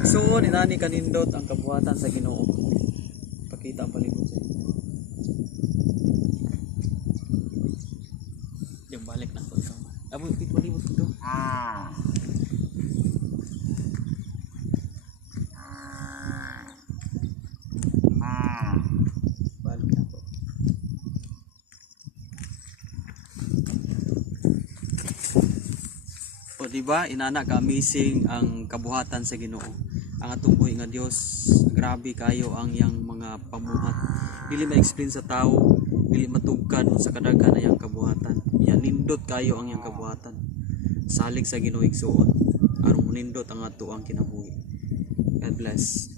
Igsoon inani kanindot ang kabuhatan sa Ginoo. Pakita ang palibot sa inyo. Yung balik na ko ikaw. Abo palibot ko. Balik na ko. O diba, inana ka amazing ang kabuhatan sa Ginoo. Ang atong buhi nga Dios, grabe kayo ang yang mga pamuhat. Dili ma-explain sa tao, dili matugkad sa kadaghan na yang kabuhatan. Yan nindot kayo ang yang kabuhatan. Salig sa Ginoo igsuon, aron nindot ang ato ang kinabuhi. God bless.